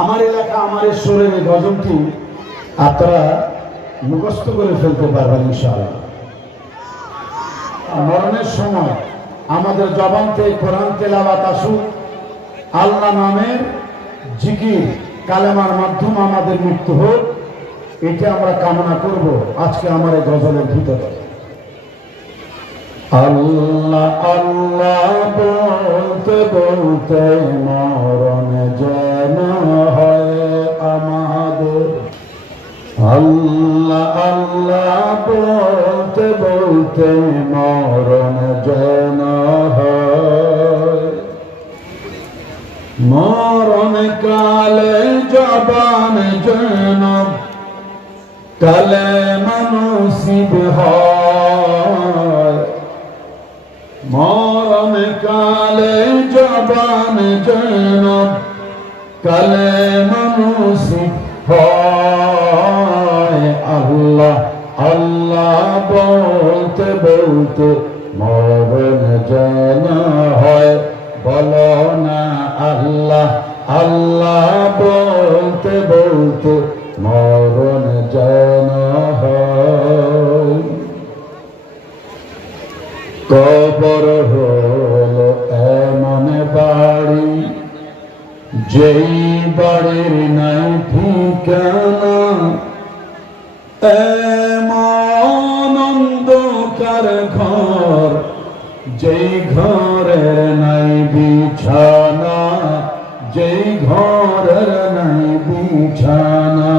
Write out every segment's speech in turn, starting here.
আমার এলাকা আমার ঈশ্বরের এই গজলটি আপনারা মুখস্থ করে ফেলতে পারবেন ইনশাআল্লাহ। মরণের সময় আমাদের জবান থেকে কোরআন তেলাওয়াত আসুক, আল্লাহ নামের জিকির কালেমার মাধ্যমে আমাদের মৃত্যু হোক, এটা আমরা কামনা করব আজকে আমার এই গজলের ভিতরে। আল্লাহ আল্লাহ বলতে বলতে মরণ যেন হয় আমাদের, আল্লাহ আল্লাহ বলতে বলতে মরণ যেন হয়, মরণ কালে জবান যেন কালেমা নসিব হয়, মরণ কালে জবান যেন কালেমা নসিব হয়। আল্লাহ আল্লাহ বলতে বলতে মরণ যেন হয়, বলো না আল্লাহ আল্লাহ বলতে বলতে মরণ যেন হয়। কবর হলো এমন বাড়ি যেই বাড়ির নাই ঠিকানা, এমন অন্ধকার ঘর যেই ঘরের নাই বিছানা, যেই ঘরের নাই বিছানা।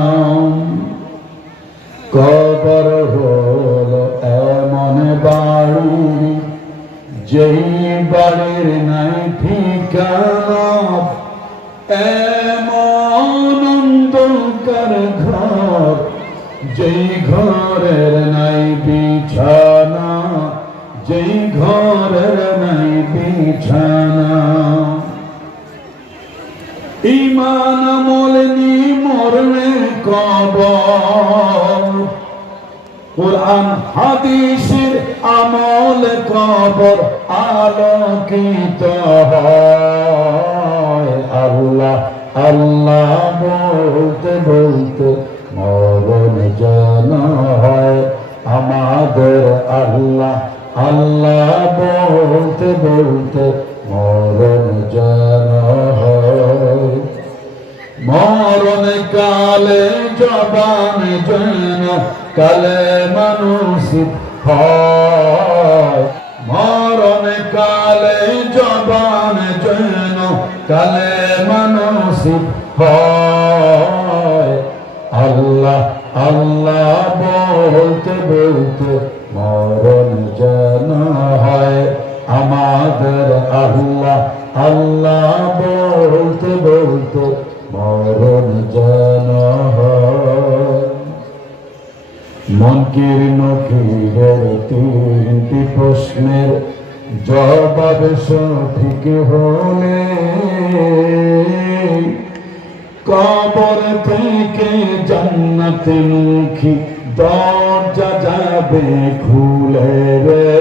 কবর হলো এমন বাড়ি যেই বাড়ির নাই ঠিকানা, এমন অন্ধকার ঘর যেই ঘরের নাই বিছানা, যেই ঘরের নাই বিছানা। ঈমান আমল নি মরণে কবর, কুরআন হাদিসের আমল কবর আলোকিত হয়। আল্লাহ আল্লাহ বলতে বলতে মরণ যেন হয় আমাদের, আল্লাহ আল্লাহ বলতে বলতে মরণ যেন হয়। মরণ কালে জবান যেন কালেমা নসিব হয়, মরণ কালে জবান যেন কালেমা নসিব হয়। আল্লাহ আল্লাহ বলতে বলতে মরণ যেন হয় আমাদের, আল্লাহ আল্লাহ বলতে বলতে মরণ যেন হয়। মুনকির নকিরের তিনটি প্রশ্নের জবাব সঠিক হলে কবর থেকে জান্নাতে মুখী দরজা যাবে খুলে রে,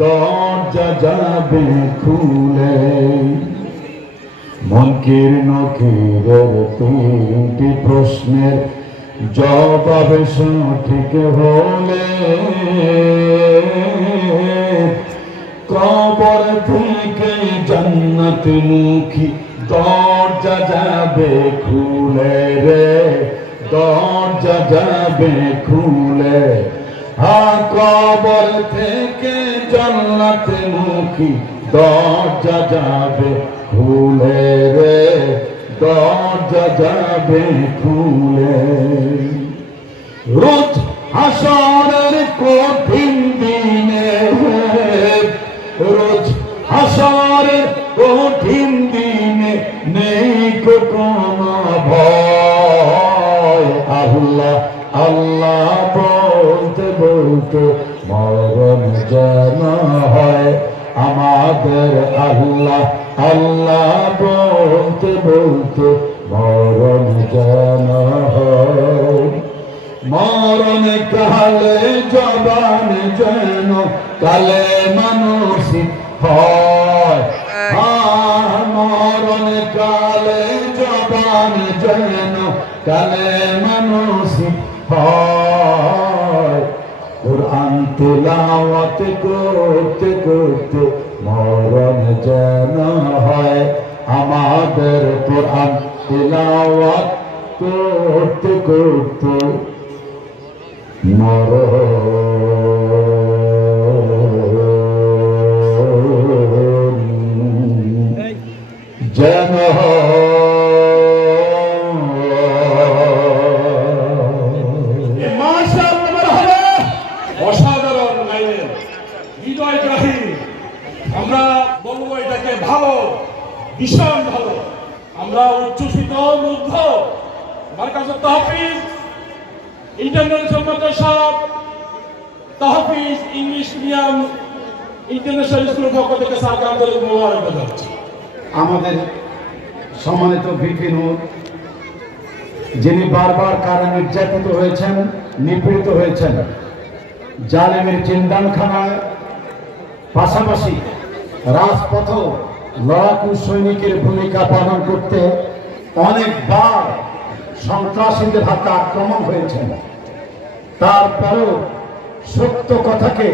দরজা যাবে খুলে। মুনকির নকিরের তিনটি প্রশ্নের জবাব সঠিক হলে কবর থেকে জান্নাত মুখী দরজা যাবে খুলে রে, দরজা যাবে খুলে। কবর থেকে জান্নাত মুখী দরজা যাবে খুলে রে, দরজা যাবে খুলে। রোজ হাসরের কঠিন দিনে, রোজ হাসরের কঠিন দিনে নেই কোনো ভয়। আল্লাহ আল্লাহ বলতে বলতে মরণ যেন হয় আমাদের, আল্লাহ আল্লাহ বলতে বলতে মরণ যেন হয়। মরণ কালে জবান যেন কালেমা নসিব হয়, মরণ কালে জবান কোরআন যেন কালেমা নসিব হয়। কোরআন তেলাওয়াত করতে করতে মরণ যেন হয় আমাদের। কোরআন তেলাওয়াত করতে করতে মরণ যেন অসাধারণ গাইলেন, হৃদয়গ্রাহী। আমরা বলবো এটাকে ভালো, ভীষণ ভালো। আমরা উচ্ছ্বসিত, মুগ্ধ। মার্কাজুত তাহফিজ ইন্টারন্যাশনাল মাদ্রাসা, তাহফিজ ইংলিশ মিডিয়াম ইন্টারন্যাশনাল স্কুলের পক্ষ থেকে স্যারকে আন্তরিক মোবারকবাদ জানাচ্ছি। আমাদের সম্মানিত ভিপি নূর, যিনি বারবার কারা নির্যাতিত হয়েছেন, নিপীড়িত হয়েছেন, জালেমের জিন্দানখানায়, পাশাপাশি রাজপথেও লড়াকু সৈনিকের ভূমিকা পালন করতে অনেকবার সন্ত্রাসীদের হাতে আক্রমণ হয়েছেন। তারপরেও সত্য কথাকে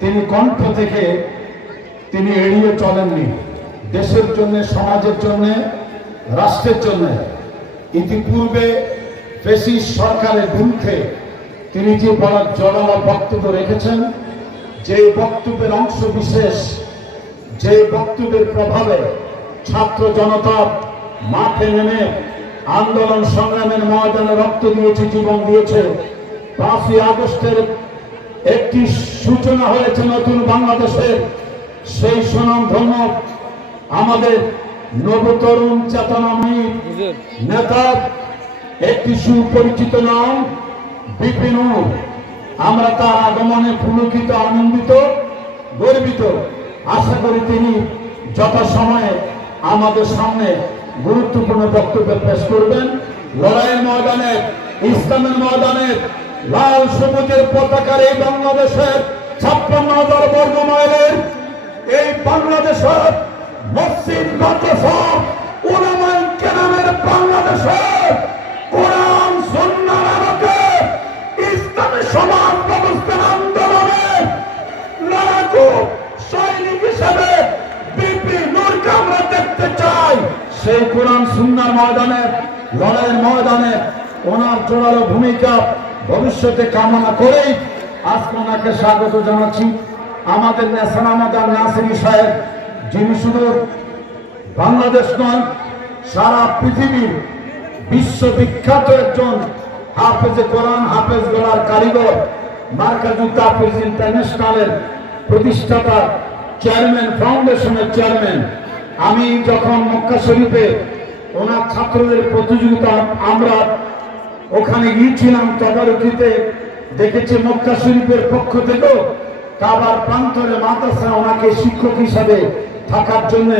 তিনি কণ্ঠ থেকে তিনি এড়িয়ে চলেননি। দেশের জন্য, সমাজের জন্য, রাষ্ট্রের জন্য ইতিপূর্বে ফ্যাসিস্ট সরকারের বিরুদ্ধে তিনি যে বড় জোরালো বক্তব্য রেখেছেন, যে বক্তব্যের অংশ বিশেষ, যে বক্তব্যের প্রভাবে ছাত্র জনতা মাঠে নেমে আন্দোলন সংগ্রামের ময়দানে রক্ত দিয়েছে, জীবন দিয়েছে। 5ই আগস্টের একটি সূচনা হয়েছে নতুন বাংলাদেশের। সেই সুনামধন্য আমাদের নবতরুণ চেতনাময়ী নেতার একটি সুপরিচিত নাম ভিপি নূর। আমরা তার আগমনে পুলকিত, আনন্দিত, গর্বিত। আশা করি তিনি যথাসময়ে আমাদের সামনে গুরুত্বপূর্ণ বক্তব্য পেশ করবেন। লড়াইয়ের ময়দানে, ইসলামের ময়দানে লাল সবুজের পতাকার এই বাংলাদেশের 56,000 বর্গ মাইলের এই বাংলাদেশের মসজিদ, মাদ্রাসা, উলামায়ে কেরামের বাংলাদেশের কোরআন সুন্নাহর আলোকে ইসলামী সমাজ ব্যবস্থার আন্দোলনে লড়াকু সৈনিক হিসেবে ভিপি নূরকে আমরা দেখতে চাই। সেই কোরআন সুন্নাহর ময়দানে, লড়াইয়ের ময়দানে ওনার জোরালো ভূমিকা ভবিষ্যতে কামনা করেই আজকে ওনাকে স্বাগত জানাচ্ছি। আমাদের নেসানামাদার নাসিরি সাহেব, যিনি শুধু বাংলাদেশ নয়, সারা পৃথিবীর বিশ্ববিখ্যাত একজন হাফেজে কোরআন, হাফেজ গড়ার কারিগর, মার্কাজুত তাহফিজ ইন্টারন্যাশনালের প্রতিষ্ঠাতা, চেয়ারম্যান, ফাউন্ডেশনের চেয়ারম্যান। আমি যখন মক্কা শরীফে ওনার ছাত্রদের প্রতিযোগিতা আমরা ওখানে গিয়েছিলাম তদারকিতে, দেখেছি মক্কা শরীফের পক্ষ থেকেও কাবার প্রান্তরে মাদ্রাসা ওনাকে শিক্ষক হিসাবে থাকার জন্য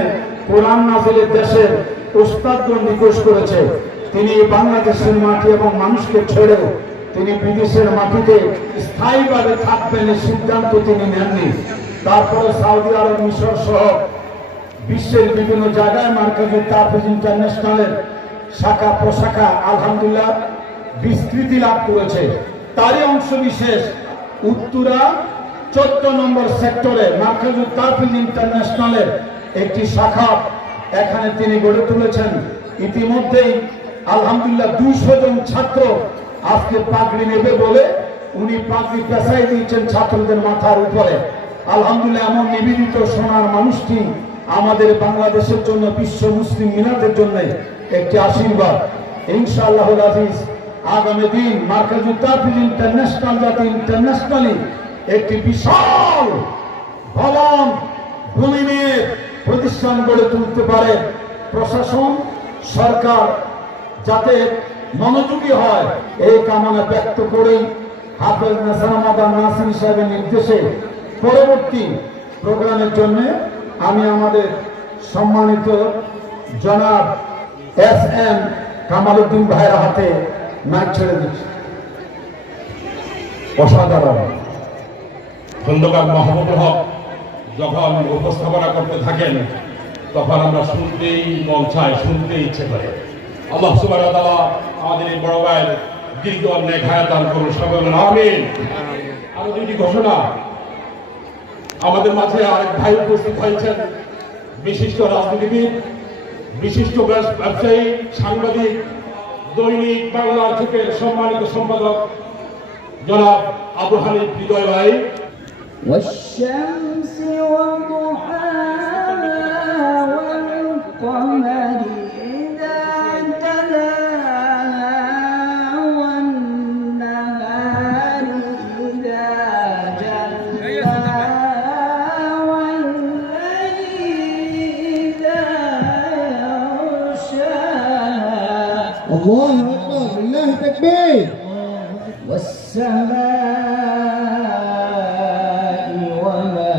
কোরআন নাজিলের দেশের ওস্তাদগণ রিকোয়েস্ট করেছে। তিনি বাংলাদেশের মাটি এবং মানুষকে ছেড়ে তিনি বিদেশের মাটিতে স্থায়ীভাবে থাকবেন এই সিদ্ধান্ত তিনি নেননি। তারপরে সৌদি আরব, মিশর সহ বিশ্বের বিভিন্ন জায়গায় মার্কাজুত তাহফিজ ইন্টারন্যাশনালের শাখা প্রশাখা আলহামদুলিল্লাহ বিস্তৃতি লাভ করেছে। তারই অংশ বিশেষ উত্তরা 14 নম্বর সেক্টরে মার্কাজুত তাহফিজ ইন্টারন্যাশনালের একটি শাখা এখানে তিনি গড়ে তুলেছেন। ইতিমধ্যেই আলহামদুলিল্লাহ 200 জন ছাত্র আজকে পাগড়ি নেবে বলে উনি পাগড়ি পেশাই দিয়েছেন ছাত্রদের মাথার উপরে। আলহামদুলিল্লাহ এমন নিবেদিত সোনার মানুষটি আমাদের বাংলাদেশের জন্য, বিশ্ব মুসলিম মিলাদের জন্য একটি আশীর্বাদ। ইনশাআল্লাহুল আজিজ আগামী দিন মার্কাজুত তাহফিজ ইন্টারন্যাশনাল যাতে ইন্টারন্যাশনালি একটি বিশাল ভবন, ভূমি নিয়ে প্রতিষ্ঠান গড়ে তুলতে পারে, প্রশাসন, সরকার যাতে মনোযোগী হয় এই কামনা ব্যক্ত করেই হাফেজ নেসানামাদার নাসিরি সাহেবের নির্দেশে পরবর্তী প্রোগ্রামের জন্য আমি আমাদের সম্মানিত জনাব SM কামালউদ্দিন ভাইয়ের হাতে মাইক ছেড়ে দিচ্ছি। অসাধারণ খন্দকার মাহবুবুল হক যখন উপস্থাপনা করতে থাকেন তখন আমরা শুনতেই মন চায়, শুনতে ইচ্ছে করে। আল্লাহ সুবহানাহু ওয়া তাআলা আমাদের এই বড় ভাইয়ের দীর্ঘ অনেক হায়াত দান করুন, সবাই বলেন আমিন। আরো দুটি ঘোষণা, আমাদের মাঝে আরেক ভাই উপস্থিত হয়েছেন, বিশিষ্ট রাজনীতিবিদ, বিশিষ্ট ব্যবসায়ী, সাংবাদিক, দৈনিক বাংলা থেকে সম্মানিত সম্পাদক জনাব আবু হানিফ হৃদয় ভাই। والشمس وضحاها والقمر إذا تلاها والنهار إذا جلاها والليل إذا يغشاها الله أكبر لله تكبير والسماء وما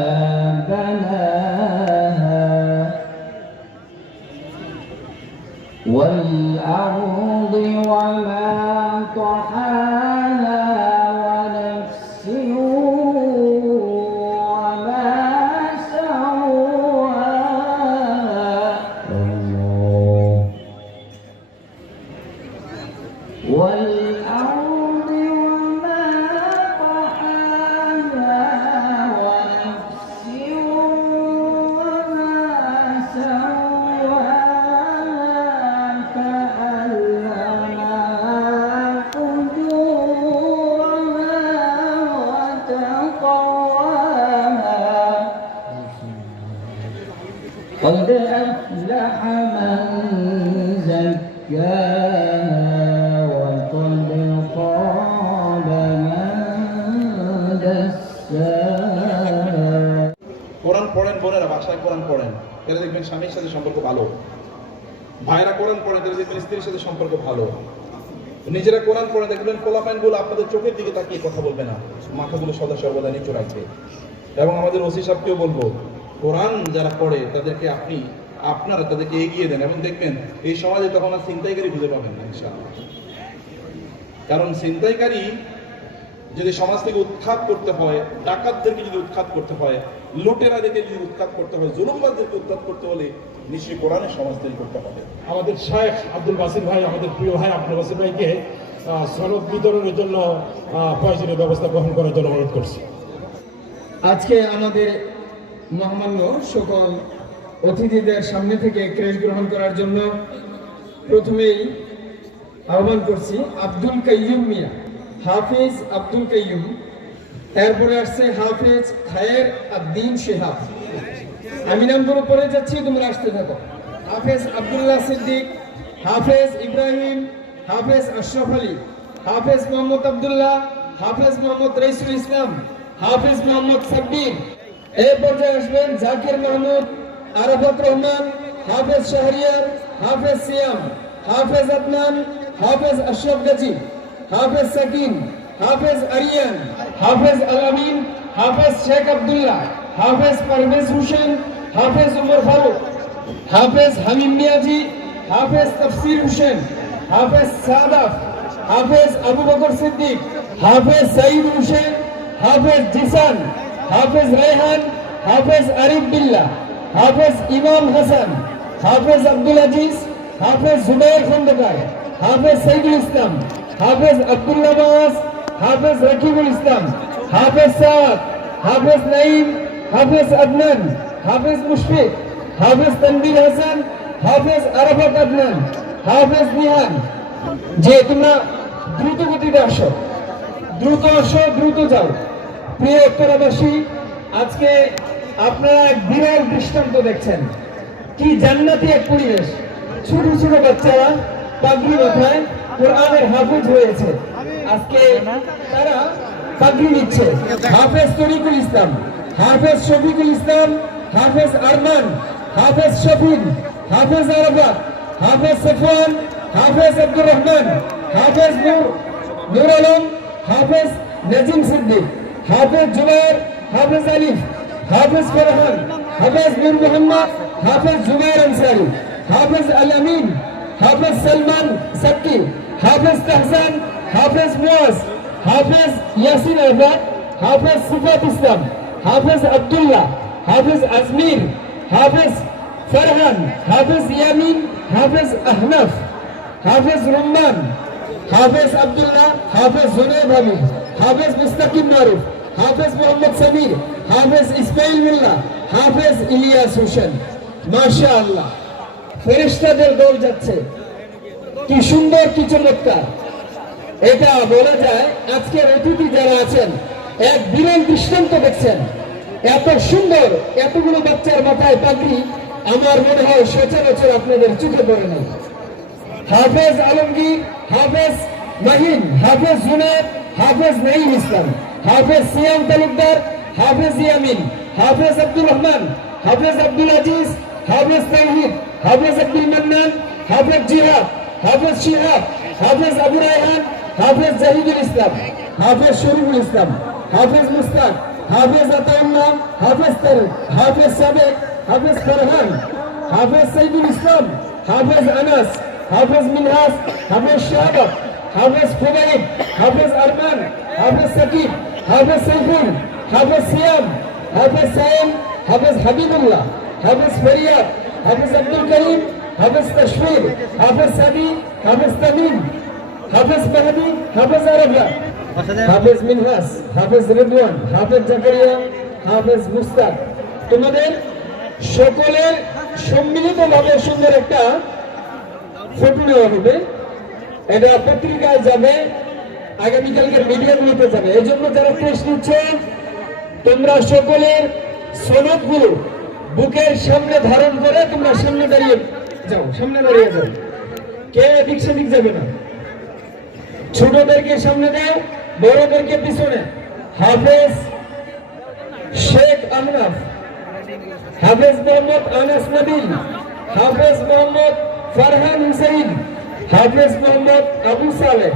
بناها والأرض وما طحاها ونفس وما سواها والأرض وما طحاها ونفس وما سواها فألهمها فجورها وتقواها قد أفلح من زكاها وقد خاب من دساها কোরআন পড়েন বোনেরা, বাসায় কোরআন পড়েন, তাহলে দেখবেন স্বামীর সাথে সম্পর্ক ভালো। ভাইরা কোরআন পড়েন, তাহলে দেখবেন স্ত্রীর সাথে সম্পর্ক ভালো। নিজেরা কোরআন পড়েন, দেখবেন পোলাপাইনগুলো আপনাদের চোখের দিকে তাকিয়ে কথা বলবে না, মাথাগুলো সদা সর্বদা নিচু রাখবে। এবং আমাদের ওসি সাহেবকেও বলবো, কোরআন যারা পড়ে তাদেরকে আপনারা তাদেরকে এগিয়ে দেন, এবং দেখবেন এই সমাজে তখন আর ছিনতাইকারী খুঁজে পাবেন না ইনশাআল্লাহ। কারণ ছিনতাইকারী যদি সমাজ থেকে উৎখাত করতে হয়, ডাকাতদেরকে যদি উৎখাত করতে হয়, লুটেরাদেরকে যদি উৎখাত করতে হয়, জুলুমবাজদেরকে উৎখাত করতে হলে নিশ্চয়ই কোরআনের সমাজ তৈরি করতে হবে। আমাদের শেখ আব্দুল বাসির ভাই, আমাদের প্রিয় ভাই আব্দুল বাসির ভাইকে সনদ বিতরণের জন্য প্রয়োজনীয় ব্যবস্থা গ্রহণ করার জন্য অনুরোধ করছি। আজকে আমাদের মহামান্য সকল অতিথিদের সামনে থেকে ক্রেশ গ্রহণ করার জন্য প্রথমেই আহ্বান করছি আব্দুল কাইয়ুম মিয়া, হাফেজ আব্দুল কাইয়ুম। এরপরে আসছে হাফেজ খায়ের আদ্দিন শেহাব। আমি নামগুলো পড়ে যাচ্ছি, তোমরা আসতে থাকো। হাফেজ আব্দুল্লাহ সিদ্দিক, হাফেজ ইব্রাহিম, হাফেজ আশরাফ আলী, হাফেজ মোহাম্মদ আব্দুল্লাহ, হাফেজ মোহাম্মদ রইসুল ইসলাম, হাফেজ মোহাম্মদ সাব্বির। এই পর্যায়ে আসবেন জাকির মাহমুদ, আরাফাত রহমান, হাফেজ শাহরিয়ার, হাফেজ সিয়াম, হাফেজ আদনান, হাফেজ আশরাফ গাজী, হাফেজ সাকিন, হাফেজ আরিয়ান, হাফেজ আলামিন, হাফেজ শেখ আব্দুল্লাহ, হাফেজ পারভেজ হোসেন, হাফেজ উমর ফারুক, হাফেজ হামিম মিয়াজি, হাফেজ তফসির হোসেন, হাফেজ সাদাফ, হাফেজ আবু বকর সিদ্দিক, হাফেজ সাইদ হোসেন, হাফেজ জিসান, হাফেজ রেহান, হাফেজ আরিফ বিল্লাহ, হাফেজ ইমাম হাসান, হাফেজ আব্দুল আজিজ, হাফেজ জুবাইর খন্দকার, হাফেজ সাইদুল ইসলাম, হাফেজ আব্দুল্লাহ বাস, হাফেজ রকিবুল ইসলাম, হাফেজ সাদ, হাফেজ নাইম, হাফেজ আদনান, হাফেজ মুশফিক, হাফেজ তানবীর হাসান, হাফেজ আরাফাত আদনান, হাফেজ নিহান। যে তোমরা দ্রুত গতিতে আসো, দ্রুত আসো, দ্রুত যাও। প্রিয় উত্তরাবাসী, আজকে আপনারা এক বিরল দৃষ্টান্ত দেখছেন। কি জান্নাতি এক পরিবেশ। ছোট ছোট বাচ্চারা পাগড়ি মাথায় কোরআনের হাফেজ হয়েছে। আজকে তারা পাগড়ি নিচ্ছে। হাফেজ তরিকুল ইসলাম, হাফেজ শফিকুল ইসলাম, হাফেজ আরমান, হাফেজ শফিন, হাফেজ আরাফাত, হাফেজ সফওয়ান, হাফেজ আব্দুর রহমান, হাফেজ নূর আলম, হাফেজ নাজিম সিদ্দিক, হাফেজ জুবাইর, হাফেজ আলিফ, হাফেজ ফরহান, হাফেজ নূর মোহাম্মদ, হাফেজ জুবাইর আনসারি, হাফেজ আল আমিন, হাফেজ সালমান সাক্কি, হাফেজ তাহসান, হাফেজ মুয়াজ, হাফেজ ইয়াসিন আহমদ, হাফেজ সিফাত ইসলাম, হাফেজ আব্দুল্লাহ, হাফেজ আজমির, হাফেজ ফরহান, হাফেজ ইয়ামিন, হাফেজ আহনাফ, হাফেজ রহমান, হাফেজ আব্দুল্লাহ, হাফেজ জুনায়েদ হামিদ, হাফেজ মুস্তাকিম মারুফ, হাফেজ মোহাম্মদ সামির, হাফেজ ইসমাইল মোল্লা, হাফেজ ইলিয়াস হোসেন। মাশাআল্লাহ, ফেরেশতাদের দল যাচ্ছে। কি সুন্দর, কি চমৎকার! এটা বলা যায় আজকের অতিথি যারা আছেন এক বিরল দৃষ্টান্ত দেখছেন। এত সুন্দর, এতগুলো বাচ্চার মাথায় পাগড়ি আমার মনে হয় সচরাচর আপনাদের চোখে পড়ে নাই। হাফেজ আলমগীর, হাফেজ মাহিন, হাফেজ জুনায়েদ, হাফেজ নাঈম ইসলাম, হাফেজ সিয়াম তালুকদার, হাফেজ ইয়ামিন, হাফেজ আব্দুর রহমান, হাফেজ আব্দুল আজিজ, হাফেজ তাওহীদ, হাফেজ আব্দুল মান্নান, হাফেজ জিহাদ, হাফেজ শিহাব, হাফেজ আবু রায়হান, হাফেজ জাহিদুল ইসলাম, হাফেজ শরীফুল ইসলাম, হাফেজ মুস্তাক, হাফেজ আতাউল্লাহ, হাফেজ তারিক, হাফেজ সাবেক, হাফেজ ফরহান, হাফেজ সাইদুল ইসলাম, হাফেজ আনাস, হাফেজ মিনহাস, হাফেজ শাহাব, হাফেজ ফুবাইদ, হাফেজ আরমান, হাফেজ সাকিব, হাফেজ সাইফুল, হাফেজ সিয়াম, হাফেজ সাইম, হাফেজ হাবিবুল্লাহ, হাফেজ ফরিয়াদ, হাফেজ আব্দুল করিম, হাফেজ তশফির, হাফেজ সাদি, হাফেজ তামিম, হাফেজ মেহদি, হাফেজ আরাফা, হাফেজ মিনহাস, হাফেজ রিদওয়ান, হাফেজ জাকারিয়া, হাফেজ মুস্তাক। তোমাদের সকলের সম্মিলিতভাবে সুন্দর একটা ফটো নেওয়া হবে। এটা পত্রিকায় যাবে, আগামীকালকের মিডিয়াগুলোতে যাবে। এই জন্য যারা ক্রেশ নিচ্ছে, তোমরা সকলের সনদগুলো বুকের সামনে ধারণ করে তোমরা সামনে দাঁড়িয়ে যাও, সামনে দাঁড়িয়ে যাও। কে এদিক সেদিক যাবে না। ছোটদেরকে সামনে দাও, বড়দেরকে পিছনে। হাফেজ শেখ আহনাফ, হাফেজ মোহাম্মদ আনাস নবীল, হাফেজ মোহাম্মদ ফারহান হুসাইন, হাফেজ মোহাম্মদ আবু সালেহ,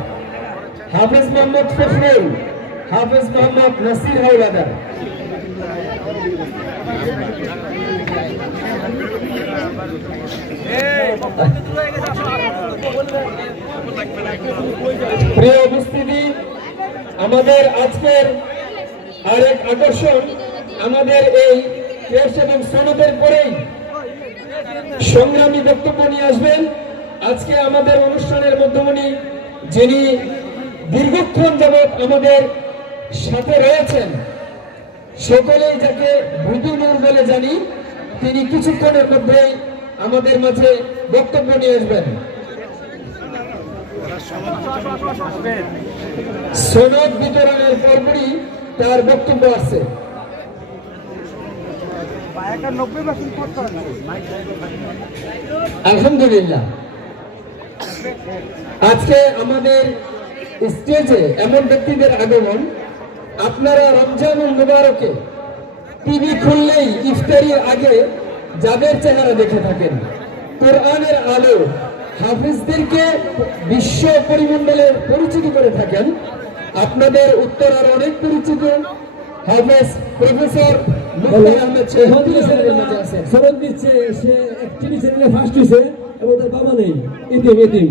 হাফেজ মোহাম্মদ ফখরুল, হাফেজ মোহাম্মদ নাসির হাওলাদার। প্রিয় উপস্থিতি, আমাদের আজকের আরেক আকর্ষণ, আমাদের এই ক্রেশ এবং সনদের পরেই সংগ্রামী বক্তব্য নিয়ে আসবেন। আজকে আমাদের অনুষ্ঠানের মধ্যমণি যিনি দীর্ঘক্ষণ যাবৎ আমাদের সাথে রয়েছেন, সকলেই যাকে ভুতু নূর বলে জানি, তিনি কিছুক্ষণের মধ্যেই আমাদের মাঝে বক্তব্য নিয়ে আসবেন। সনদ বিতরণের পরপরই তার বক্তব্য আছে। আলহামদুলিল্লাহ, আজকে আমাদের স্টেজে এমন ব্যক্তিদের আগমন, আপনারা রমজানুল মুবারকে টিভি খুললেই ইফতারির আগে যাদের চেহারা দেখে থাকেন, কোরআনের আলো হাফিজদেরকে বিশ্ব পরিমণ্ডলে পরিচিত করে থাকেন। আপনাদের উত্তরার অনেক পরিচিত হাফেজ প্রফেসর মুখতার আহমেদ সনদ দিচ্ছে, সে টিভি চ্যানেলে ফার্স্ট হয়েছে এবং তার বাবা নেই, এতিম এতিম।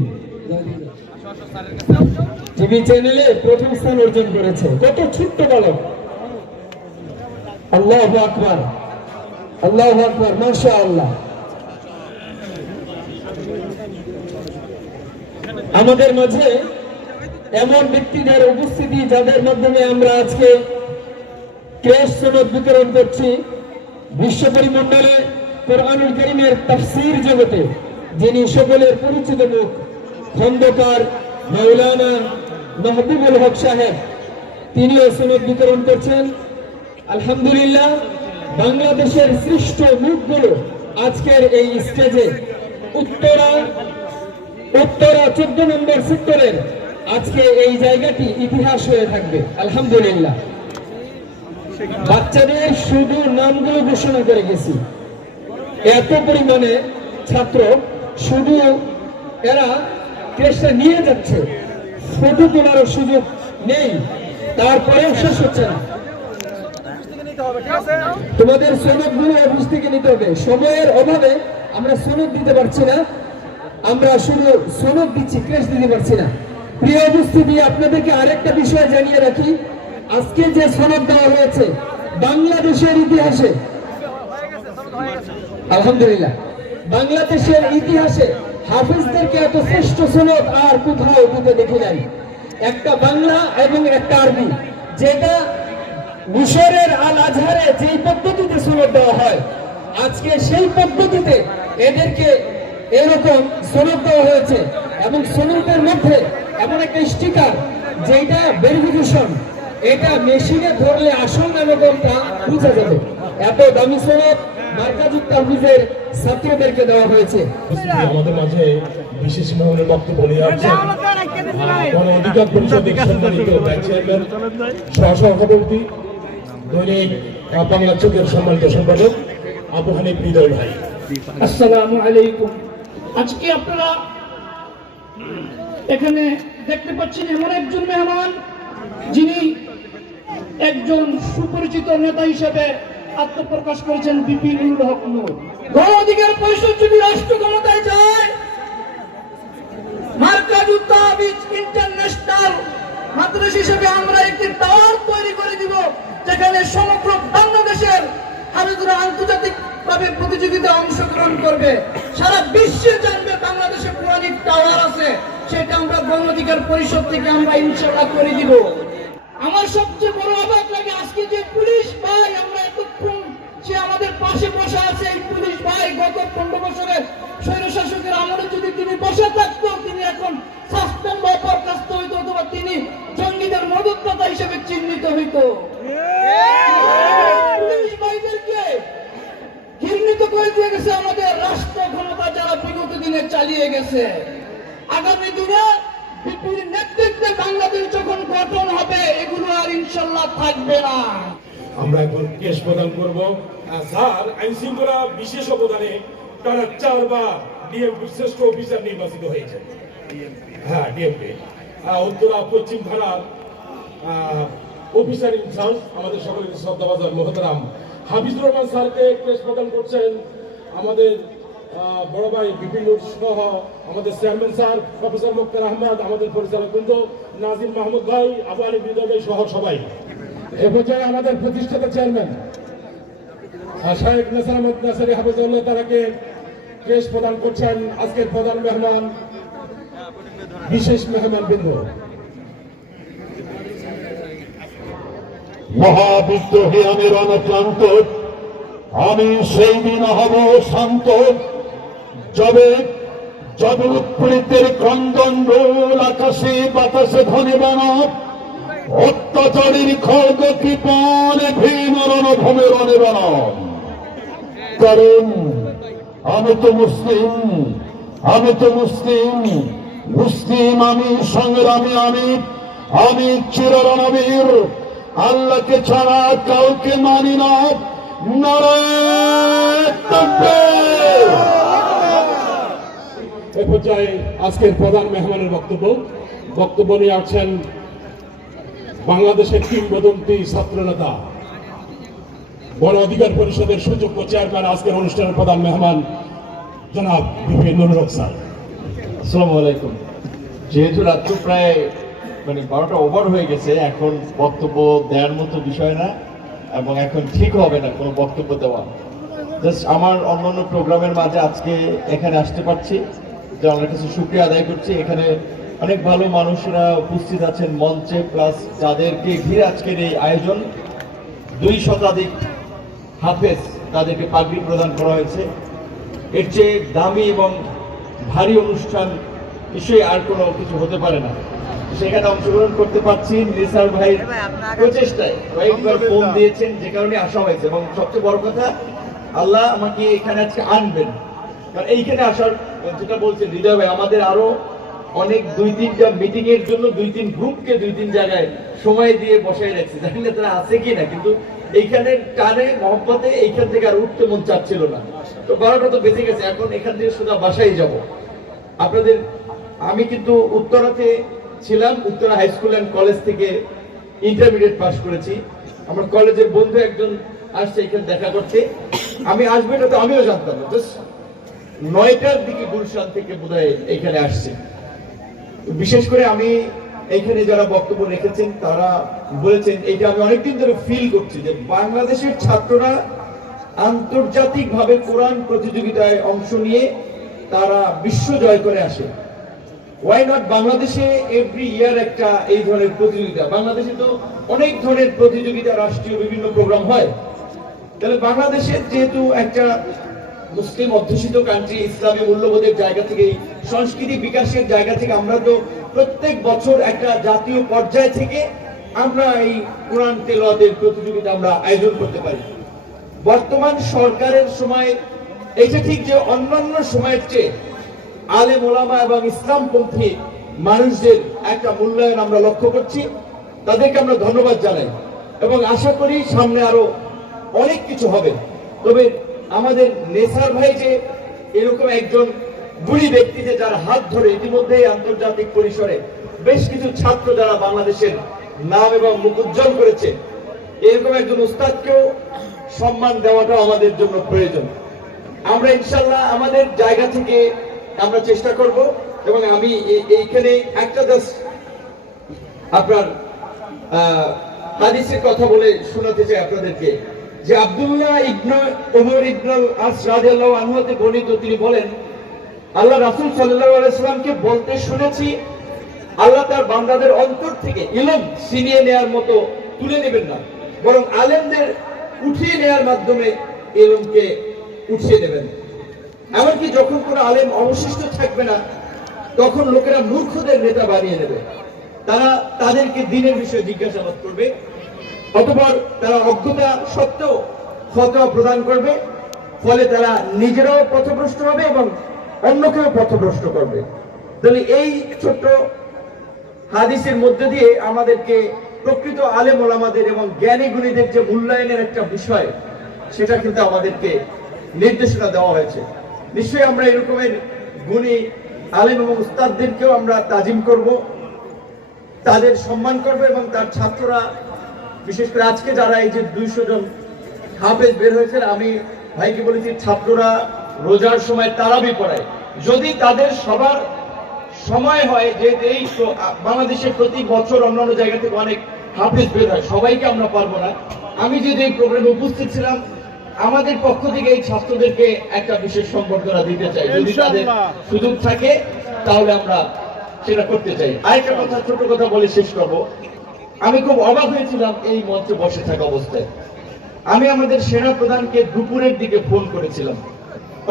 টিভি চ্যানেলে প্রথম স্থান অর্জন করেছে, কত ছোট্ট বালক। আল্লাহু আকবার, আল্লাহু আকবার, মাশাআল্লাহ। আমাদের মাঝে এমন ব্যক্তিদের উপস্থিতি যাদের মাধ্যমে আমরা আজকে ক্রেশ সনদ বিতরণ করছি। বিশ্ব পরিমণ্ডলে কোরআনুল কারীমের তাফসীর জগতে যিনি সকলের পরিচিত মুখ, খন্দকার মাওলানা মাহবুবুল হক সাহেব, তিনিও সনদ বিতরণ করছেন। আলহামদুলিল্লাহ, বাংলাদেশের সৃষ্ট মুখগুলো আজকের এই স্টেজে উত্তরা 14 নম্বর সেক্টরের আজকে এই জায়গাটি ইতিহাস হয়ে থাকবে। আলহামদুলিল্লাহ, বাচ্চাদের শুধু নামগুলো ঘোষণা করে গেছি। এত পরিমাণে ছাত্র, শুধু এরা ক্রেশটা নিয়ে যাচ্ছে, ফটো তোলার সুযোগ নেই, তারপরেও শেষ হচ্ছে না। তোমাদের সনদগুলো অফিস থেকে নিতে হবে। সময়ের অভাবে আমরা সনদ দিতে পারছি না, আমরা শুধু সনদ দিচ্ছি, ক্রেশ দিতে পারছি না। প্রিয় উপস্থিতি, আপনাদেরকে আরেকটা বিষয় জানিয়ে রাখি, আজকে যে সনদ দেওয়া হয়েছে বাংলাদেশের ইতিহাসে, আলহামদুলিল্লাহ, বাংলাদেশের ইতিহাসে হাফিজদেরকে এত শ্রেষ্ঠ সনদ আর কোথাও দিতে দেখে নাই। একটা বাংলা এবং একটা আরবি, যেটা মিশরের আল আজহারে যেই পদ্ধতিতে সনদ দেওয়া হয়, আজকে সেই পদ্ধতিতে এদেরকে এরকম সনদ দেওয়া হয়েছে। এবং সনদের মধ্যে এমন একটা স্টিকার যেটা ভেরিফিকেশন, এটা মেশিনে ধরলে আসল নামকরণটা বোঝা যাবে। এত দামি সনদ মার্কাযুক্ত হাফিজের ছাত্রদেরকে দেওয়া হয়েছে। আমাদের মাঝে বিশেষ মেহমানের বক্তব্য নিয়ে আসছেন গণ অধিকার পরিষদের সম্মানিত চেয়ারম্যান সহসভাপতি দৈনিক বাংলা চোখের সম্মানিত সম্পাদক আবু হানিফ হৃদয় ভাই। আসসালামু আলাইকুম। আজকে আপনারা এখানে দেখতে পাচ্ছেন এমন একজন মেহমান যিনি একজন সুপরিচিত নেতা হিসেবে আত্মপ্রকাশ করেছেন, বিপিনুল হক নূর। গণ অধিকার পরিষদ যদি রাষ্ট্র ক্ষমতায় যায়, মার্কাযুক্ত হাফিজ ইন্টারন্যাশনাল মাদ্রাসা হিসেবে আমরা একটি টাওয়ার তৈরি করে দিব, যেখানে সমগ্র বাংলাদেশের হাফিজরা আন্তর্জাতিক ভাবে প্রতিযোগিতায় অংশগ্রহণ করবে, সারা বিশ্বে জানবে বাংলাদেশে কোরআনিক টাওয়ার আছে। সেটা আমরা গণ অধিকার পরিষদ থেকে আমরা ইনশাআল্লাহ করে দিব। আমার সবচেয়ে বড় অবাক লাগে আজকে যে পুলিশ ভাই, আমরা এতক্ষণ সে আমাদের পাশে বসে আছে, এই পুলিশ ভাই গত 15 বছরের স্বৈরশাসকের আমলে যদি তিনি বসে থাকতো, তিনি এখন সাসপেন্ড বা বরখাস্ত হইতো, অথবা তিনি জঙ্গিদের মদতদাতা হিসেবে চিহ্নিত হইতো। পুলিশ ভাইদেরকে ঘৃণিত করে দিয়ে গেছে আমাদের রাষ্ট্র ক্ষমতা যারা বিগত দিনে চালিয়ে গেছে। আগামী দিনে বিপির নেতৃত্বে বাংলাদেশ যখন গঠন হবে, এগুলো আর ইনশাল্লাহ থাকবে না। আমরা এখন কেস প্রদান করব। স্যার, আইন শৃঙ্খলা বিশেষ অবদানে তারা 4 বার ডিএমপি শ্রেষ্ঠ অফিসার নির্বাচিত হয়েছে। হ্যাঁ, ডিএমপি উত্তরা পশ্চিম থানার অফিসার ইনচার্জ আমাদের সকলের শ্রদ্ধাভাজন মোহতারাম হাফিজুর রহমান স্যারকে কেস প্রদান করছেন আমাদের বড় ভাই বিপিন সহ আমাদের চেয়ারম্যান স্যার প্রফেসর মুক্তার আহমদ, আমাদের পরিচালক বৃন্দ নাজিম মাহমুদ ভাই, আবু আলী হৃদয় ভাই সহ সবাই। এ পর্যায়ে আমাদের প্রতিষ্ঠাতা চেয়ারম্যান শাহেখ নাসির আহমদ নাসিরি হাফিজুল্লাহ তারাকে কেস প্রদান করছেন আজকের প্রধান মেহমান, বিশেষ মেহমান বৃন্দ। মহাবিদ্রোহী আমি রণক্লান্ত, আমি সেই দিন হব শান্ত, যবে যবে উৎপীড়িতের ক্রন্দন রোল আকাশে বাতাসে ধ্বনি বানব, অত্যাচারীর খড়গ কৃপণ ভীম রণভূমে রণে বানব। কারণ আমি তো মুসলিম, আমি তো মুসলিম, মুসলিম আমি, সংগ্রামী আমি চিররণবীর, আল্লাহকে ছাড়া কাউকে মানি না। নারায়ে তাকবীর। এ পর্যায়ে আজকের প্রধান মেহমানের বক্তব্য নিয়ে আসছেন বাংলাদেশের কিংবদন্তি ছাত্রনেতা গণ অধিকার পরিষদের সুযোগ্য চেয়ারম্যান, আজকের অনুষ্ঠানের প্রধান মেহমান জনাব বিপিনুল হক স্যার। আসসালামু আলাইকুম। যেহেতু রাত্র প্রায় 12টা ওভার হয়ে গেছে, এখন বক্তব্য দেওয়ার মতো বিষয় না এবং এখন ঠিক হবে না কোনো বক্তব্য দেওয়া। জাস্ট আমার অন্যান্য প্রোগ্রামের মাঝে আজকে এখানে আসতে পারছি, যে আমার কাছে শুকরিয়া আদায় করছি। এখানে অনেক ভালো মানুষরা উপস্থিত আছেন মঞ্চে, প্লাস যাদেরকে ঘিরে আজকের এই আয়োজন, 2 শতাধিক হাফেজ তাদেরকে পাগড়ি প্রদান করা হয়েছে। এর চেয়ে দামি এবং ভারী অনুষ্ঠান নিশ্চয়ই আর কোনো কিছু হতে পারে না। সেখানে অংশগ্রহণ করতে পারছি নিসার ভাইয়ের প্রচেষ্টায়, কয়েকবার ফোন দিয়েছেন, যে কারণে আসা হয়েছে। এবং সবচেয়ে বড় কথা, আল্লাহ আমাকে এখানে আজকে আনবেন, কারণ এইখানে আসার যেটা বলছেন হৃদয় ভাই, আমাদের আরো অনেক 2-3টা মিটিং এর জন্য 2-3 গ্রুপকে 2-3 জায়গায় সময় দিয়ে বসাই রাখছি, জানি না তারা আছে কিনা, কিন্তু এইখানের টানে মহব্বতে এইখান থেকে আর উঠতে মন চাচ্ছিল না। তো 12টা তো বেঁচে গেছে, এখন এখান থেকে সোজা বাসায় যাব আপনাদের। আমি কিন্তু উত্তরাতে ছিলাম, Uttara high school and college থেকে ইন্টারমিডিয়েট পাস করেছি। আমার কলেজের বন্ধু একজন আসছে এখানে দেখা করতে, আমি আসবো এটা তো আমিও জানতাম না। জাস্ট 9টার দিকে গুলশান থেকে বোধহয় এখানে আসছে। বিশেষ করে আমি এইখানে যারা বক্তব্য রেখেছেন তারা বলেছেন, এইটা আমি অনেকদিন ধরে ফিল করছি, যে বাংলাদেশের ছাত্ররা আন্তর্জাতিকভাবে কোরআন প্রতিযোগিতায় অংশ নিয়ে তারা বিশ্ব জয় করে আসে। ওয়াই নট বাংলাদেশে এভরি ইয়ার একটা এই ধরনের প্রতিযোগিতা? বাংলাদেশে তো অনেক ধরনের প্রতিযোগিতা, রাষ্ট্রীয় বিভিন্ন প্রোগ্রাম হয়। তাহলে বাংলাদেশের যেহেতু একটা মুসলিম অধ্যুষিত কান্ট্রি, ইসলামী মূল্যবোধের জায়গা থেকে, সংস্কৃতি বিকাশের জায়গা থেকে আমরা তো প্রত্যেক বছর একটা জাতীয় পর্যায় থেকে আমরা এই কোরআন তেলাওয়াতের প্রতিযোগিতা আমরা আয়োজন করতে পারি। বর্তমান সরকারের সময় এটা ঠিক যে অন্যান্য সময়ের চেয়ে আলেম ওলামা এবং ইসলামপন্থী মানুষদের একটা মূল্যায়ন আমরা লক্ষ্য করছি। তাদেরকে আমরা ধন্যবাদ জানাই এবং আশা করি সামনে আরো অনেক কিছু হবে। তবে আমাদের নেসার ভাই যে এরকম একজন বুড়ি ব্যক্তি যে যার হাত ধরে ইতিমধ্যে আন্তর্জাতিক পরিসরে বেশ কিছু ছাত্র যারা বাংলাদেশের নাম এবং মুখ উজ্জ্বল করেছে, এরকম একজন উস্তাদকেও সম্মান দেওয়াটা আমাদের জন্য প্রয়োজন। আমরা ইনশাল্লাহ আমাদের জায়গা থেকে আমরা চেষ্টা করব। এবং আমি এইখানে একটা জাস্ট আপনার হাদিসের কথা বলে শোনাতে চাই আপনাদেরকে, যে আব্দুল্লাহ ইবনে ওমর ইবনে আস রাদিয়াল্লাহু আনহু হতে বর্ণিত, তিনি বলেন আল্লাহ রাসূল সাল্লাল্লাহু আলাইহি ওয়াসাল্লামকে বলতে শুনেছি, আল্লাহ তার বান্দাদের অন্তর থেকে ইলম ছিনিয়ে নেয়ার মতো তুলে নেবেন না, বরং আলেমদের উঠিয়ে নেয়ার মাধ্যমে ইলমকে উঠিয়ে নেবেন। এমনকি যখন কোনো আলেম অবশিষ্ট থাকবে না, তখন লোকেরা মূর্খদের নেতা বানিয়ে নেবে। তারা তাদেরকে দ্বীনের বিষয়ে জিজ্ঞাসাবাদ করবে, অতঃপর তারা অজ্ঞতা সত্ত্বেও ফতোয়া প্রদান করবে। ফলে তারা নিজেরাও পথভ্রষ্ট হবে এবং অন্যকেও পথভ্রষ্ট করবে। তাহলে এই ছোট্ট হাদিসের মধ্যে দিয়ে আমাদেরকে প্রকৃত আলেম ওলামাদের এবং জ্ঞানী গুণীদের যে মূল্যায়নের একটা বিষয়, সেটা কিন্তু আমাদেরকে নির্দেশনা দেওয়া হয়েছে। নিশ্চয়ই আমরা এরকমের গুণী আলেম এবং উস্তাদদেরকেও আমরা তাজিম করব, তাদের সম্মান করব এবং তার ছাত্ররা, বিশেষ করে আজকে যারা এই যে 200 জন হাফেজ বের হয়েছে, আমি ভাইকে বলেছি ছাত্ররা রোজার সময় তারাবি পড়ায়, যদি তাদের সবার সময় হয় যে এই বাংলাদেশে প্রতি বছর অন্যান্য জায়গা থেকে অনেক হাফেজ বের হয়, সবাইকে আমরা পারবো না। আমি যদি এই প্রোগ্রামে উপস্থিত ছিলাম, আমাদের পক্ষ থেকে এই ছাত্রদেরকে একটা বিশেষ সম্বর্ধনা দিতে চাই, যদি তাদের সুযোগ থাকে তাহলে আমরা সেটা করতে চাই। আরেকটা কথা, ছোট কথা বলে শেষ করবো। আমি খুব অবাক হয়েছিলাম এই মঞ্চে বসে থাকা অবস্থায়। আমি আমাদের সেনা প্রধানকে দুপুরের দিকে ফোন করেছিলাম,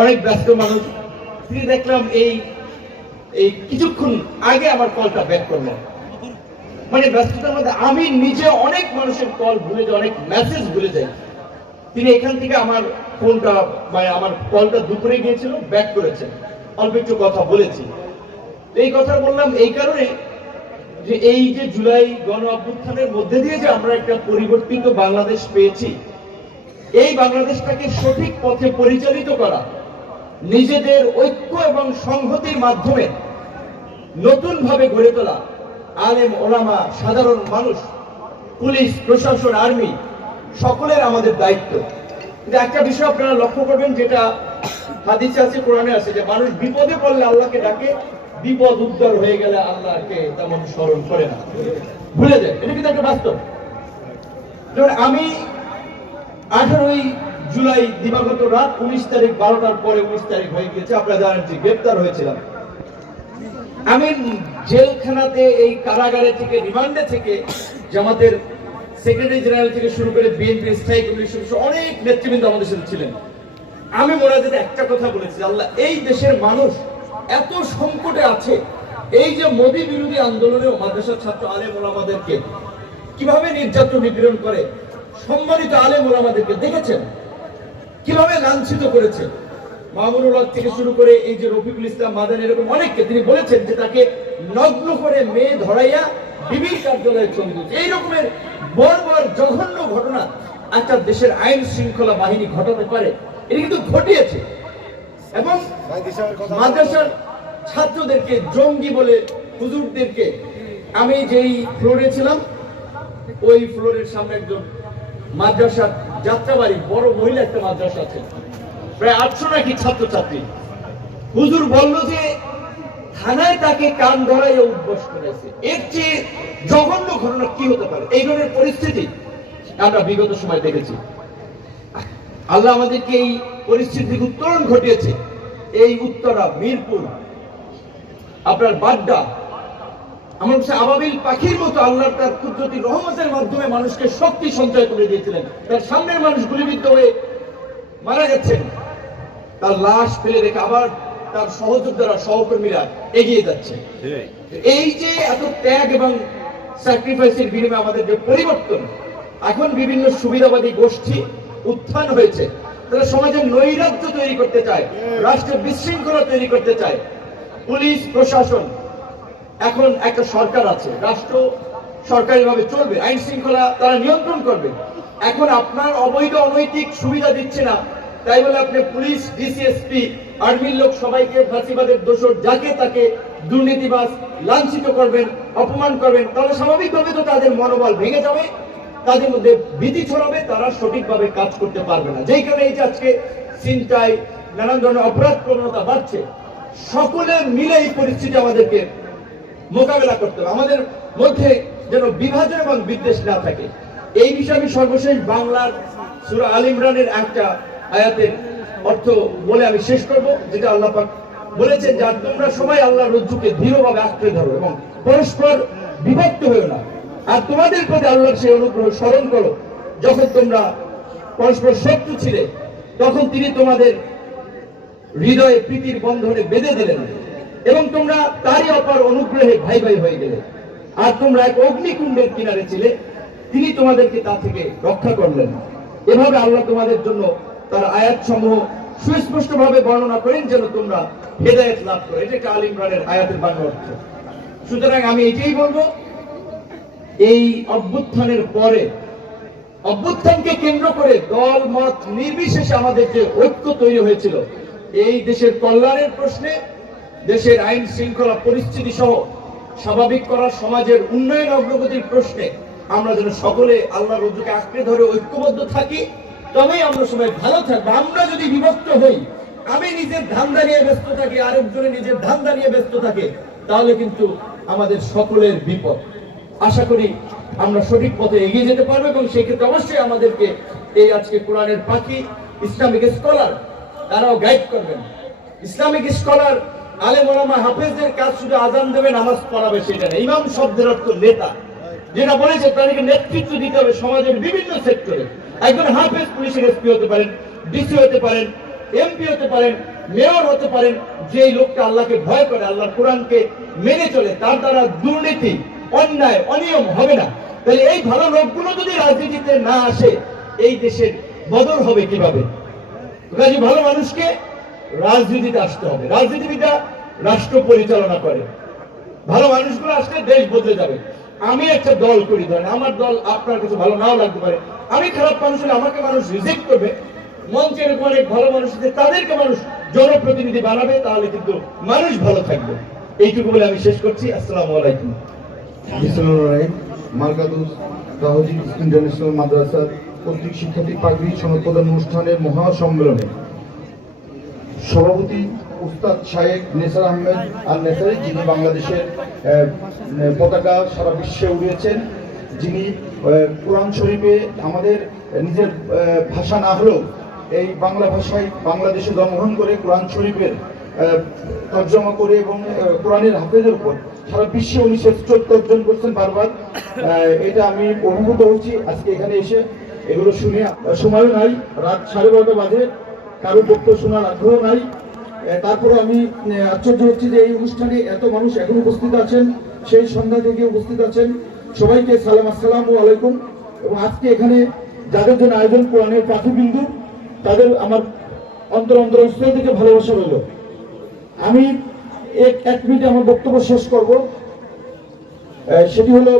অনেক ব্যস্ত মানুষ, তিনি দেখলাম এই কিছুক্ষণ আগে আমার কলটা ব্যাক করলেন। মানে ব্যস্ততার মধ্যে আমি নিজে অনেক মানুষের কল ভুলে যাই, অনেক মেসেজ ভুলে যাই। তিনি এখান থেকে আমার ফোনটা মানে আমার কলটা দুপুরে গিয়েছিল, ব্যাক করেছেন, অল্প একটু কথা বলেছি। এই কথা বললাম এই কারণে যে এই যে জুলাই গণ অভ্যুত্থানের মধ্যে দিয়ে যে আমরা একটা পরিবর্তিত বাংলাদেশ পেয়েছি, এই বাংলাদেশটাকে সঠিক পথে পরিচালিত করা, নিজেদের ঐক্য এবং সংহতির মাধ্যমে নতুন ভাবে গড়ে তোলা, আলেম ওলামা, সাধারণ মানুষ, পুলিশ প্রশাসন, আর্মি, সকলের আমাদের দায়িত্ব। কিন্তু একটা বিষয় আপনারা লক্ষ্য করবেন, যেটা হাদিসে আছে, কোরআনে আছে, যে মানুষ বিপদে পড়লে আল্লাহকে ডাকে, বিপদ উদ্ধার হয়ে গেলে আল্লাহকে তেমন স্মরণ করে না, ভুলে যায়। এটা কিন্তু একটা বাস্তব। যেমন আমি 18ই জুলাই দিবাগত রাত 19 তারিখ 12টার পরে 19 তারিখ হয়ে গিয়েছে, আপনারা জানেন যে গ্রেপ্তার হয়েছিলাম। আমি জেলখানাতে এই কারাগারে থেকে, রিমান্ডে থেকে, জামাতের সেক্রেটারি জেনারেল থেকে শুরু করে বিএনপি স্থায়ী কমিটির সদস্য অনেক নেতৃবৃন্দ আমাদের সাথে ছিলেন। আমি মোনাজাতে একটা কথা বলেছি, আল্লাহ এই দেশের মানুষ এত সংকটে আছে, এই যে মোদী বিরোধী আন্দোলনেও মাদ্রাসার ছাত্র আলেম ওলামাদেরকে কিভাবে নির্যাতন নিপীড়ন করে, সম্মানিত আলেম ওলামাদেরকে দেখেছেন কিভাবে লাঞ্ছিত করেছে, মামুনুল হক থেকে শুরু করে এই যে রফিকুল ইসলাম মাদানী, এরকম অনেককে তিনি বলেছেন যে তাকে নগ্ন করে মেয়ে ধরাইয়া বিবির কার্যালয়ে চলে দিয়েছে। এই রকমের বর্বর জঘন্য ঘটনা একটা দেশের আইন শৃঙ্খলা বাহিনী ঘটাতে পারে, এটা কিন্তু ঘটিয়েছে। এবং মাদ্রাসার ছাত্রদেরকে জঙ্গি বলে হুজুরদেরকে, আমি যেই ফ্লোরে ছিলাম ওই ফ্লোরের সামনে একজন মাদ্রাসার যাত্রাবাড়ি, বড় মহিলা একটা মাদ্রাসা আছে, প্রায় 800 নাকি ছাত্রছাত্রী, হুজুর বলল যে থানায় তাকে কান ধরাইয়া উদ্বোস করেছে। এর চেয়ে জঘন্য ঘটনা কি হতে পারে? এই ধরনের পরিস্থিতি আমরা বিগত সময় দেখেছি। আল্লাহ আমাদেরকে এই পরিস্থিতি থেকে উত্তরণ ঘটিয়েছে। এই উত্তরা, মিরপুর, আপনার বাড্ডা, আমার কাছে আবাবিল পাখির মতো আল্লাহ তার কুদরতি রহমতের মাধ্যমে মানুষকে শক্তি সঞ্চয় করে দিয়েছিলেন। তার সামনের মানুষ গুলিবিদ্ধ হয়ে মারা গেছেন, তার লাশ ফেলে রেখে আবার তার সহযোদ্ধারা, সহকর্মীরা এগিয়ে যাচ্ছে। এই যে এত ত্যাগ এবং স্যাক্রিফাইসের বিনিময়ে আমাদের যে পরিবর্তন, এখন বিভিন্ন সুবিধাবাদী গোষ্ঠী উত্থান হয়েছে, তারা সমাজের নৈরাজ্য তৈরি করতে চায়, রাষ্ট্রের বিশৃঙ্খলা তৈরি করতে চায়। পুলিশ প্রশাসন, এখন একটা সরকার আছে, রাষ্ট্র সরকারিভাবে চলবে, আইন শৃঙ্খলা তারা নিয়ন্ত্রণ করবে। এখন আপনার অবৈধ অনৈতিক সুবিধা দিচ্ছে না, তাই বলে আপনি পুলিশ, ডিসিএসপি, আর্মির লোক সবাইকে ফাঁসিবাদের দোষর যাকে তাকে দুর্নীতিবাজ লাঞ্ছিত করবেন, অপমান করবেন, তাহলে স্বাভাবিকভাবে তো তাদের মনোবল ভেঙে যাবে, তাদের মধ্যে ভীতি ছড়াবে, তারা সঠিকভাবে কাজ করতে পারবে না। যেই কারণে এই যে আজকে ছিনতাই, নানান ধরনের অপরাধ প্রবণতা বাড়ছে, সকলে মিলে এই পরিস্থিতি আমাদেরকে মোকাবেলা করতে হবে। আমাদের মধ্যে যেন বিভাজন এবং বিদ্বেষ না থাকে। এই বিষয়ে আমি সর্বশেষ বাংলার সূরা আল ইমরানের একটা আয়াতের অর্থ বলে আমি শেষ করব, যেটা আল্লাহ পাক বলেছেন যে তোমরা সবাই আল্লাহর রজ্জুকে দৃঢ়ভাবে আঁকড়ে ধরো এবং পরস্পর বিভক্ত হয়েও না। আর তোমাদের প্রতি আল্লাহর সেই অনুগ্রহ স্মরণ করো, যখন তোমরা পরস্পর শত্রু ছিলে, তখন তিনি তোমাদের হৃদয়ে প্রীতির বন্ধনে বেঁধে দিলেন এবং তোমরা তারই অপার অনুগ্রহে ভাই ভাই হয়ে গেলে। আর তোমরা এক অগ্নিকুণ্ডের কিনারে ছিলে, তিনি তোমাদেরকে তা থেকে রক্ষা করলেন। এভাবে আল্লাহ তোমাদের জন্য তার আয়াত সমূহ সুস্পষ্ট ভাবে বর্ণনা করেন যেন তোমরা হেদায়েত লাভ করো। এটা একটা আল ইমরানের আয়াতের বাংলা অর্থ। সুতরাং আমি এটাই বলবো, এই অভ্যুত্থানের পরে, অভ্যুত্থানকে কেন্দ্র করে দল মত নির্বিশেষে আমাদের যে ঐক্য তৈরি হয়েছিল, এই দেশের কল্যাণের প্রশ্নে, দেশের আইন শৃঙ্খলা পরিস্থিতি সহ স্বাভাবিক করা সমাজের উন্নয়ন অগ্রগতির প্রশ্নে আমরা যেন সকলে আল্লাহর রজ্জুকে আঁকড়ে ধরে ঐক্যবদ্ধ থাকি, তবেই আমরা সবাই ভালো থাকবো। আমরা যদি বিভক্ত হই, আমি নিজের ধান্দা নিয়ে ব্যস্ত থাকি, আরেকজনে নিজের ধান্দা নিয়ে ব্যস্ত থাকে, তাহলে কিন্তু আমাদের সকলের বিপদ। আশা করি আমরা সঠিক পথে এগিয়ে যেতে পারবো এবং সেই ক্ষেত্রে অবশ্যই আমাদেরকে এই আজকে কোরআনের পাখি ইসলামিক স্কলার তারাও গাইড করবেন। ইসলামিক স্কলার, আলেম ওলামা, হাফেজদের কাজ শুধু আজান দেবে, নামাজ পড়াবে সেটা না। ইমাম শব্দের অর্থ নেতা, যেটা বলেছে তাদেরকে নেতৃত্ব দিতে হবে সমাজের বিভিন্ন সেক্টরে। একজন হাফেজ পুলিশের এসপি হতে পারেন, ডিসি হতে পারেন, এমপি হতে পারেন, মেয়র হতে পারেন। যেই লোকটা আল্লাহকে ভয় করে, আল্লাহর কোরআনকে মেনে চলে, তার দ্বারা দুর্নীতি, অন্যায়, অনিয়ম হবে না। তাহলে এই ভালো লোকগুলো যদি রাজনীতিতে না আসে, এই দেশের বদল হবে কিভাবে? কাজে ভালো মানুষকে রাজনীতিতে আসতে হবে। রাজনীতিবিদরা রাষ্ট্র পরিচালনা করে, ভালো মানুষগুলো আসলে দেশ বদলে যাবে। আমি একটা দল করি, ধরেন আমার দল আপনার কাছে ভালো নাও লাগতে পারে, আমি খারাপ মানুষ হলে আমাকে মানুষ রিজেক্ট করবে। মঞ্চে এরকম অনেক ভালো মানুষ আছে, তাদেরকে মানুষ জনপ্রতিনিধি বানাবে, তাহলে কিন্তু মানুষ ভালো থাকবে। এইটুকু বলে আমি শেষ করছি। আসসালামু আলাইকুম। মার্কাতুস তাওহীদ ইন্টারন্যাশনাল মাদ্রাসা কর্তৃক শিক্ষার্থী পাগড়ি সনদ প্রদান অনুষ্ঠানের মহাসম্মেলনে সভাপতি উস্তাদ শায়েখ নেসার আহমেদ আল নেসারি, যিনি বাংলাদেশের পতাকা সারা বিশ্বে উড়িয়েছেন, যিনি কোরআন শরীফে আমাদের নিজের ভাষা না হলেও এই বাংলা ভাষায় বাংলাদেশে জন্মগ্রহণ করে কোরআন শরীফের তর্জমা করে এবং কোরআনের হাফেজের উপর সারা বিশ্বে উনি শ্রেষ্ঠত্ব অর্জন করছেন বারবার। এটা আমি অভিভূত হচ্ছি আজকে এখানে এসে। এগুলো শুনে সময়ও নাই, রাত 12:30 বাজে, কারো বক্তব্য শোনার আগ্রহ নাই। তারপরে আমি আশ্চর্য হচ্ছি যে এই অনুষ্ঠানে এত মানুষ এখন উপস্থিত আছেন, সেই সন্ধ্যা থেকে উপস্থিত আছেন। সবাইকে সালাম, আসসালামু আলাইকুম। এবং আজকে এখানে যাদের জন্য আয়োজন কোরআনের পাখিবিন্দু, তাদের আমার অন্তরস্থল থেকে ভালোবাসা রইল। আমি এক মিনিটে আমার বক্তব্য শেষ করব। সেটি হলো,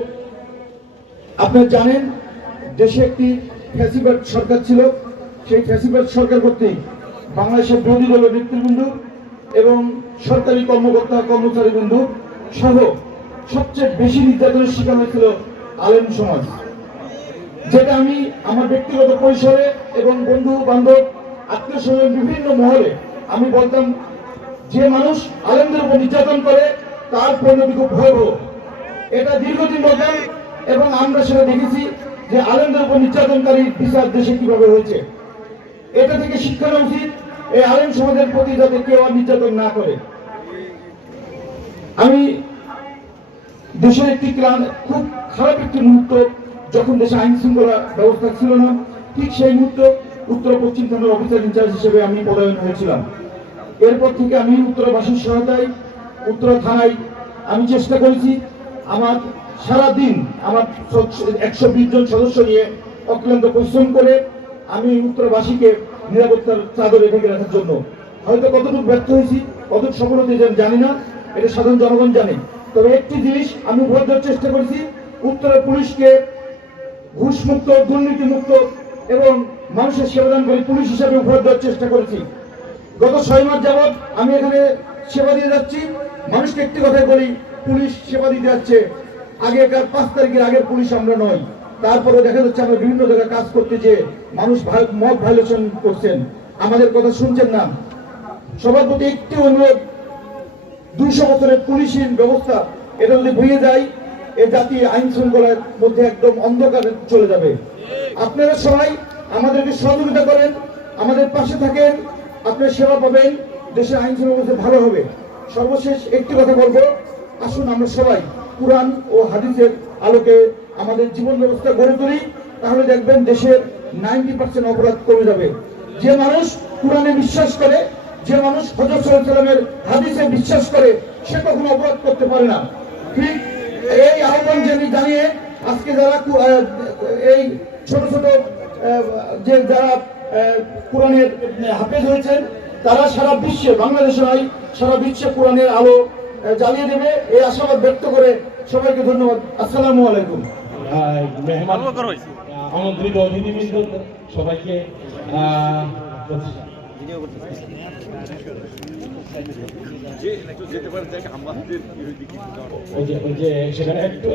আপনারা জানেন দেশে একটি ফ্যাসিবাদ সরকার ছিল। সেই ফ্যাসিবাদ সরকার কর্তৃক বাংলাদেশের বিরোধী দলের নেতৃবৃন্দ এবং সরকারি কর্মকর্তা কর্মচারীবৃন্দ সহ সবচেয়ে বেশি নির্যাতনের শিকার হয়েছিল আলেম সমাজ। যেটা আমি আমার ব্যক্তিগত পরিসরে এবং বন্ধু বান্ধব আত্মীয় স্বজন বিভিন্ন মহলে আমি বলতাম, যে মানুষ আলেমদের উপর নির্যাতন করে তার পরিণতি খুব ভয়াবহ। এটা দীর্ঘদিন বলতাম এবং আমরা সেটা দেখেছি যে আলেমদের উপর নির্যাতনকারী বিচার দেশে কিভাবে হয়েছে। এটা থেকে শিক্ষা নেওয়া উচিত এই আলেম সমাজের প্রতি যাতে কেউ আর নির্যাতন না করে। আমি দেশের একটি খুব খারাপ একটি মুহূর্ত, যখন দেশে আইন শৃঙ্খলা ব্যবস্থা ছিল না, ঠিক সেই মুহূর্ত উত্তর পশ্চিম থানার অফিসার ইনচার্জ হিসেবে আমি পদায়ন হয়েছিলাম। এরপর থেকে আমি উত্তরাবাসীর সহায়তায় উত্তরা থানায় আমি চেষ্টা করেছি আমার সারাদিন আমার 120 জন সদস্য নিয়ে অক্লান্ত পরিশ্রম করে আমি উত্তরবাসীকে নিরাপত্তার চাদরে ঢেকে রাখার জন্য। হয়তো কতটুকু ব্যর্থ হয়েছি, কতটুকু সফল হতে জানি না, এটা সাধারণ জনগণ জানে। তবে একটি জিনিস আমি উপহার দেওয়ার চেষ্টা করেছি, উত্তরের পুলিশকে ঘুষমুক্ত, দুর্নীতিমুক্ত এবং মানুষের সেবাদানকারী পুলিশ হিসাবে উপহার দেওয়ার চেষ্টা করেছি। গত 6 মাস যাবৎ আমি এখানে সেবা দিয়ে যাচ্ছি। মানুষকে একটি কথাই বলি, পুলিশ সেবা দিতে যাচ্ছে, আগেকার 5 তারিখের আগের পুলিশ আমরা নয়। তারপরে দেখা যাচ্ছে আমরা বিভিন্ন জায়গায় কাজ করতে যে মানুষ মব ভায়োলেশন করছেন, আমাদের কথা শুনছেন না। সবার প্রতি একটি অনুরোধ, 200 বছরের পুলিশহীন ব্যবস্থা এটা যদি ভুলে যায়, এ জাতি আইন শৃঙ্খলার মধ্যে একদম অন্ধকারে চলে যাবে। আপনারা সবাই আমাদেরকে সহযোগিতা করেন, আমাদের পাশে থাকেন, আপনার সেবা পাবেন, দেশের আইন শৃঙ্খলা ভালো হবে। সর্বশেষ একটি কথা বলবো, আসুন আমরা সবাই কুরআন ও হাদিসের আলোকে আমাদের জীবন ব্যবস্থা গড়ে তুলি, তাহলে দেখবেন দেশের 90% অপরাধ কমে যাবে। যে মানুষ কুরআনে বিশ্বাস করে, যে মানুষ হযরত সাল্লাল্লাহু আলাইহি ওয়াসাল্লামের হাদিসে বিশ্বাস করে, সে কখনো অপরাধ করতে পারে না। ঠিক এই আহ্বান জানিয়ে আজকে যারা এই ছোট ছোট যে যারা কোরআনের হাফেজ হয়েছেন, তারা সারা বিশ্বে, বাংলাদেশে নয় সারা বিশ্বে কোরআনের আলো জ্বালিয়ে দেবে, এই আশাবাদ ব্যক্ত করে সবাইকে ধন্যবাদ। আসসালামু আলাইকুম। মেহমান আমন্ত্রিত অতিথিবৃন্দ সবাইকে ওই যে সেখানে একটু